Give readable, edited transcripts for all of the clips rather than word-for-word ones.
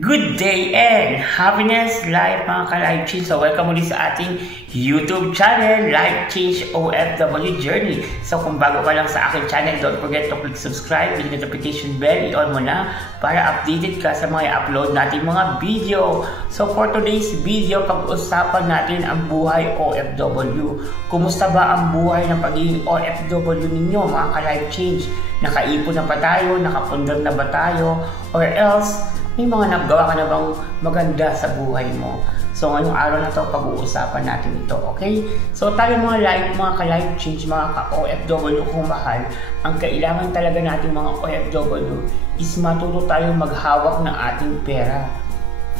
Good day and happiness life mga ka-Life Change. So welcome ulit sa ating YouTube channel, Life Change OFW Journey. So kung bago ka lang sa aking channel, don't forget to click subscribe, hit notification bell, i-on mo na para updated ka sa mga upload natin mga video. So for today's video, pag-usapan natin ang buhay OFW. Kumusta ba ang buhay ng pagiging OFW ninyo mga ka-Life Change? Nakaipon na ba tayo? Nakapundar na ba tayo? Or else, may mga nagawa ka na bang maganda sa buhay mo? So ngayong araw na to pag-uusapan natin ito, okay? So tayo mga ka-Life Change, mga ka-OFW kung mahal, ang kailangan talaga natin mga OFW is matuto tayong maghawak ng ating pera.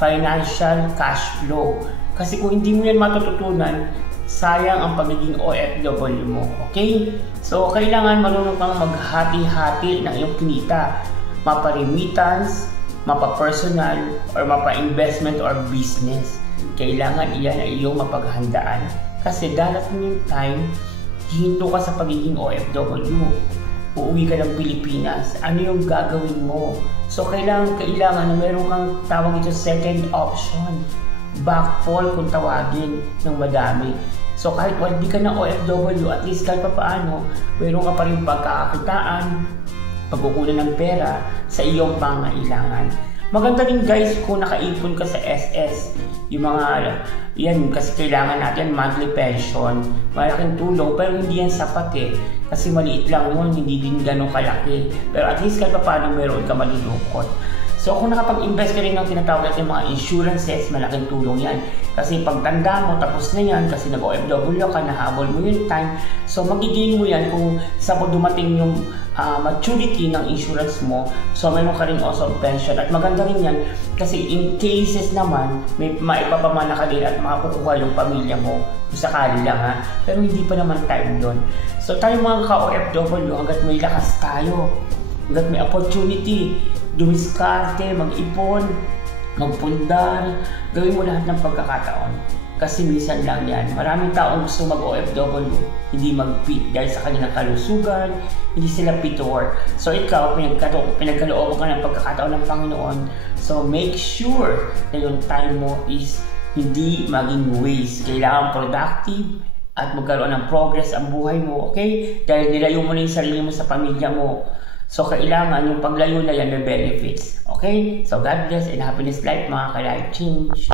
Financial cash flow. Kasi kung hindi mo yan matututunan, sayang ang pagiging OFW mo, okay? So kailangan marunong kang maghati-hati ng iyong kinita. Mapa-remittance, mapa-personal, or mapa-investment or business. Kailangan iyan ay iyong mapaghandaan. Kasi darating yung time, hihinto ka sa pagiging OFW. Uuwi ka ng Pilipinas. Ano yung gagawin mo? So kailangan na meron kang tawag ito second option. Backfall kung tawagin ng madami. So kahit hindi ka na OFW, at least kahit paano, meron ka pa rin pagkakakitaan, pagkukunan ng pera sa iyong pangailangan. Maganda rin guys kung nakaipon ka sa SS. Yung mga, yan kasi kailangan natin monthly pension. Malaking tulong pero hindi yan sapat eh. Kasi maliit lang yun, hindi din ganun kalaki. Pero at least kahit paano meron ka malulungkot. So kung nakapag-invest ka rin ng tinatawag natin mga insurances, malaking tulong yan. Kasi pagtanda mo, tapos na yan, kasi nag-OFW ka, nahabol mo yung time. So magigain mo yan kung sa dumating yung maturity ng insurance mo. So meron ka rin also pension. At maganda rin yan, kasi in cases naman, may maipapamana ka din at makakukuha yung pamilya mo. Kung sakali lang ha. Pero hindi pa naman time doon. So tayo mga ka-OFW, hanggat may lakas tayo, hanggat may opportunity, dumiskarte, mag-ipon, magpundar, gawin mo lahat ng pagkakataon. Kasi minsan lang yan. Maraming taong gusto mag-OFW, hindi mag-fit dahil sa kanilang kalusugan, hindi sila fit to work. So ikaw, pinagkalooban ka ng pagkakataon ng Panginoon. So make sure na yung time mo is hindi maging waste. Kailangan productive at magkaroon ng progress ang buhay mo, okay? Dahil nilayo mo na yung sarili mo sa pamilya mo. So, kailangan yung paglayo na yan may benefits. Okay? So, God bless and happiness life mga ka-Life Change.